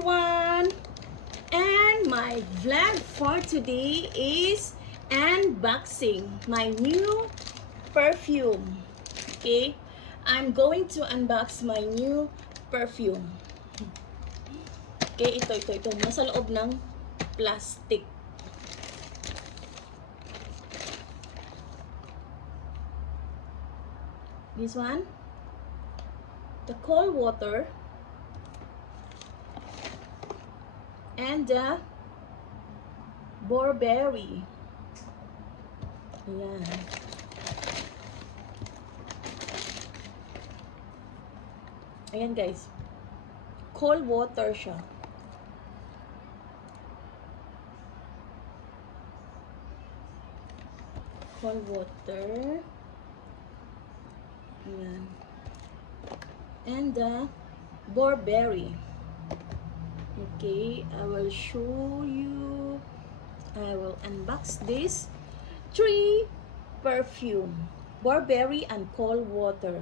everyone! And my vlog for today is unboxing my new perfume. Okay? I'm going to unbox my new perfume. Okay, ito. Nasa loob ng plastic. This one. The cold water. And the Burberry. Ayan. Ayan guys. Cold water siya. Cold water. Ayan. And the Burberry. Okay, I will show you. I will unbox this 3 perfume, Burberry and cold water.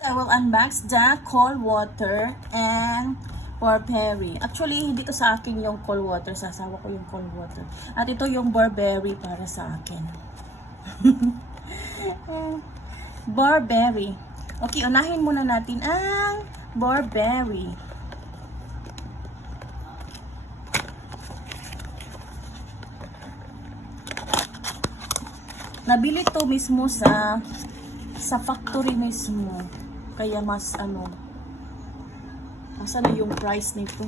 I will unbox the cold water and Burberry. Actually, hindi to sa akin yung cold water. Sasawa ko yung cold water. At ito yung Burberry para sa akin. Burberry. Okay, unahin muna natin ang Burberry. Nabili to mismo sa factory mismo. Kaya mas masa na yung price nito.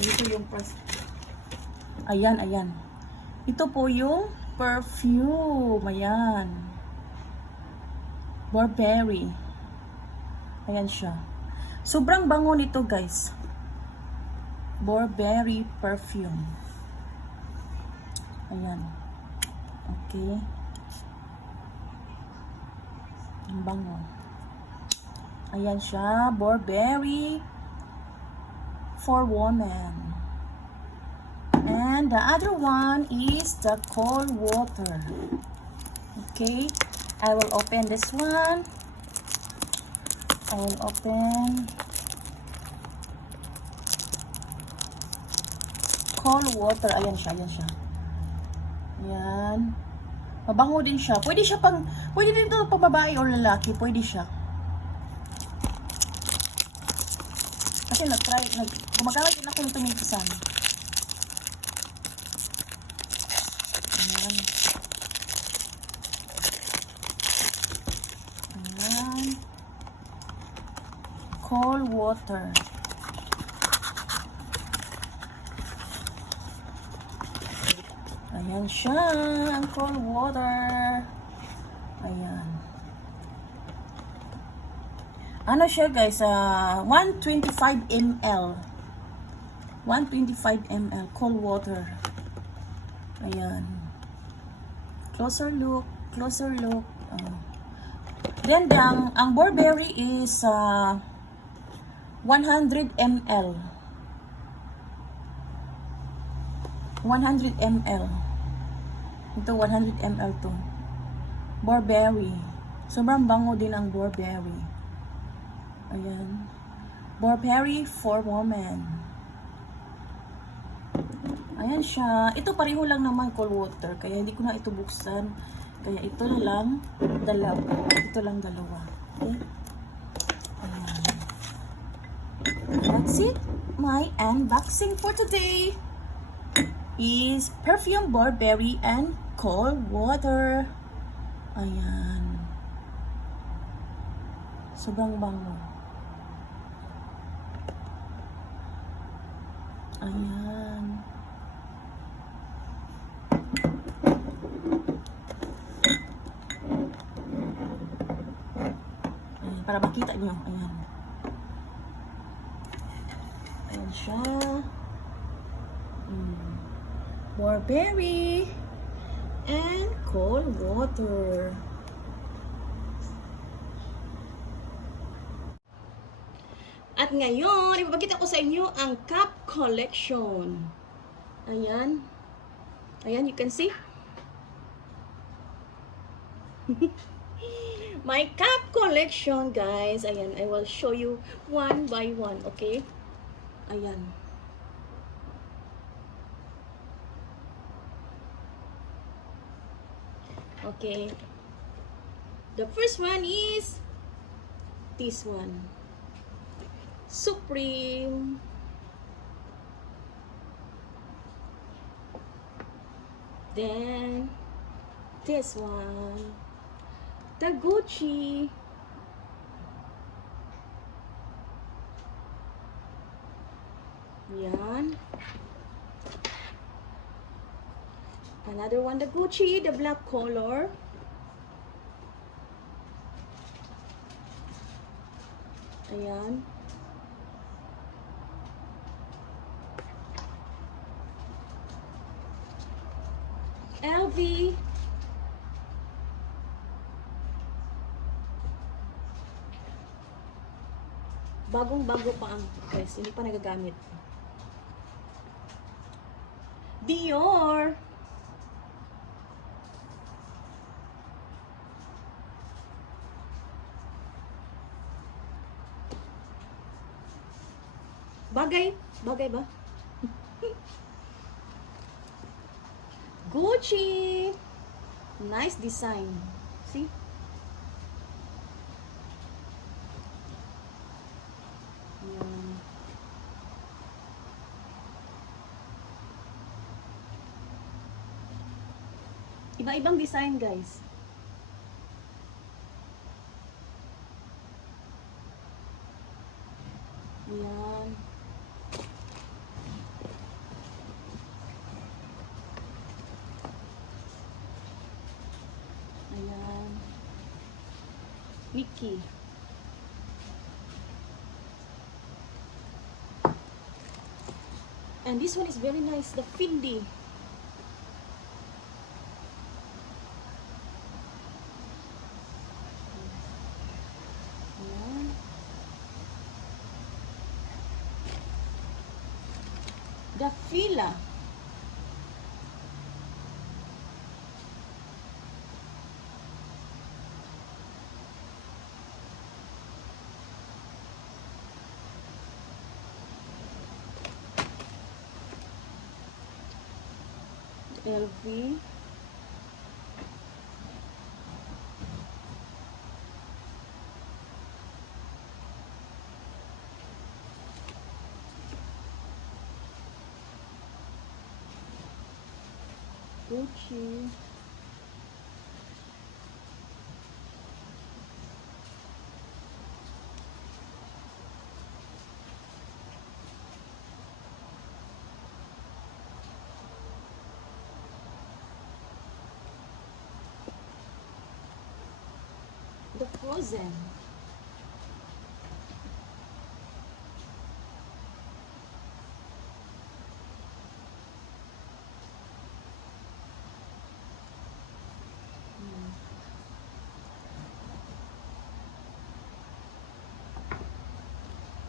Ito yung price. Ayan. Ito po yung perfume. Ayan. Burberry. Ayan siya. Sobrang bango nito, guys. Burberry perfume. Ayan. Okay. Ang bango. Ayan siya. Burberry for women. And the other one is the cold water. Okay. I will open this one. I will open cold water. Ayan siya. Ayan. Mabango din siya. Pwede din ito pang babae o lalaki. Pwede siya. Kasi gumagamit din ako nito minsan. Ayan. Cold water. Ayan siya, ang cold water. Ayan. Ano siya guys, 125 ml. 125 ml cold water. Ayan. Closer look. Then ang Burberry is 100 ml. 100 ml. Ito 100 ml to. Burberry. Sobrang bango din ang Burberry. Ayan. Burberry for women. Ayan siya. Ito pareho lang naman cold water. Kaya hindi ko na ito buksan. Kaya ito na lang dalawa. Ito lang dalawa. Okay? Ayan. That's it. My unboxing for today is perfume Burberry and cold water. Ayan. Sobrang bango. Ayan. Ayan, para makita nyo. Ayan. Ayan siya. Burberry and cold water. At ngayon, ipapakita ko sa inyo ang cup collection. Ayan. Ayan, you can see. My cup collection, guys. Ayan, I will show you one by one, okay? Ayan. Okay. The first one is this one. Supreme. Then this one. The Gucci. Yan. Another one, the Gucci, the black color. Ayan. LV. Bagong-bago pa ang guys, hindi pa nagagamit. Dior. Bagay ba? Gucci. Nice design. See? Iba-ibang design, guys. Ayan. Ayan. Mickey. And this one is very nice, the Fendi. The Fila. LV. Gucci. The Frozen.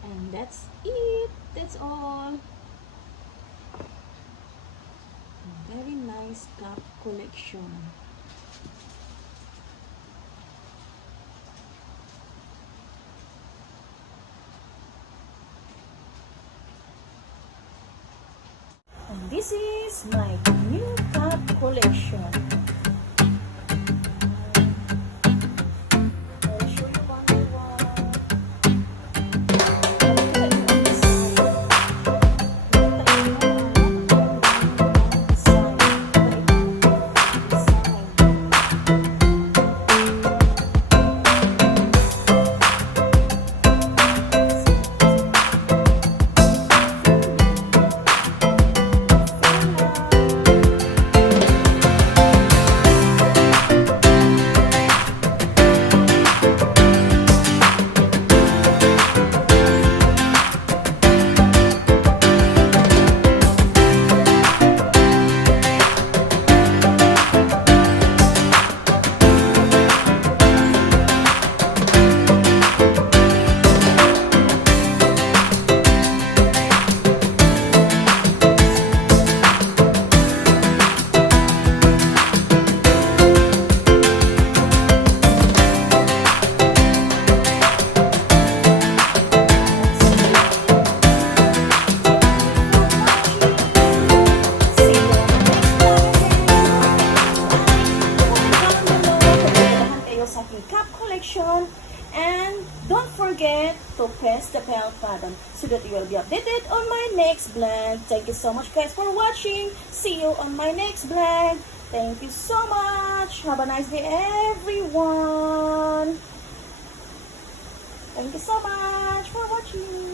And that's it. That's all. Very nice cup collection. And this is my new cup collection. sa aking cup collection. And don't forget to press the bell button so that you will be updated on my next vlog. Thank you so much guys for watching. See you on my next vlog. Thank you so much. Have a nice day everyone. Thank you so much for watching.